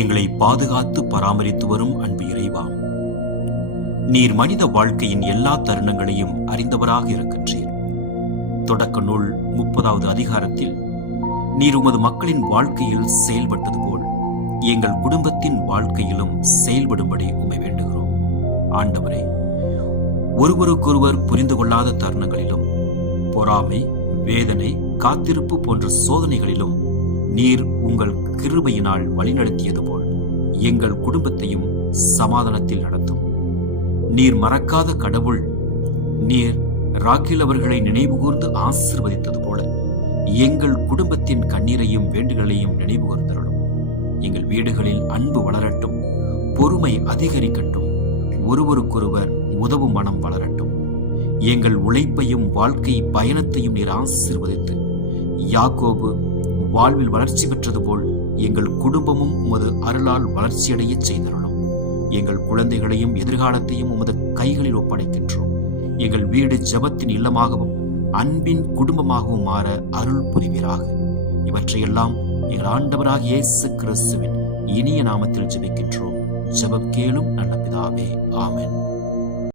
எங்களை பாதுகாத்து பராமரித்து வரும் அன்பு இறைவா, நீர் மனித வாழ்க்கையின் எல்லா தருணங்களையும் அறிந்தவராக இருக்கின்றீர். தொடக்க நூல் 30வது அதிகாரத்தில் நீர் உமது மக்களின் வாழ்க்கையில் செயல்பட்டது போல் எங்கள் குடும்பத்தின் வாழ்க்கையிலும் செயல்படும்படி உம்மை வேண்டுகிறோம். ஆண்டவரே, ஒருவருக்கொருவர் புரிந்து கொள்ளாத தருணங்களிலும், பொறாமை, வேதனை, காத்திருப்பு போன்ற சோதனைகளிலும் நீர் உங்கள் கிருபையினால் வழிநடத்தியது போல் எங்கள் குடும்பத்தையும் சமாதானத்தில் நடத்தும். நீர் மறக்காத கடவுள். நீர் ராக்கேல் அவர்களை நினைவுகூர்ந்து ஆசீர்வதித்தது போல எங்கள் குடும்பத்தின் கண்ணீரையும் வேண்டுகளையும் நினைவுகூர்ந்தருளும். எங்கள் வீடுகளில் அன்பு வளரட்டும், பொறுமை அதிகரிக்கட்டும், ஒருவருக்கொருவர் உதவும் மனம் வளரட்டும். எங்கள் உழைப்பையும் வாழ்க்கை பயணத்தையும் நீர் ஆசீர்வதித்து யாக்கோபு வாழ்வில் வளர்ச்சி பெற்றது போல் எங்கள் குடும்பமும் உமது அருளால் வளர்ச்சியடைய செய்தருளும். எங்கள் குழந்தைகளையும் எதிர்காலத்தையும் உமது கைகளில் ஒப்படைக்கின்றோம். எங்கள் வீடு ஜெபத்தின் இல்லமாகவும் அன்பின் குடும்பமாகவும் மாற அருள் புரிவீராக. இவற்றையெல்லாம் எங்கள் ஆண்டவராகிய இயேசு கிறிஸ்துவின் இனிய நாமத்தில் ஜெபிக்கின்றோம். ஜெபம் கேளும் நல்ல பிதாவே. ஆமென்.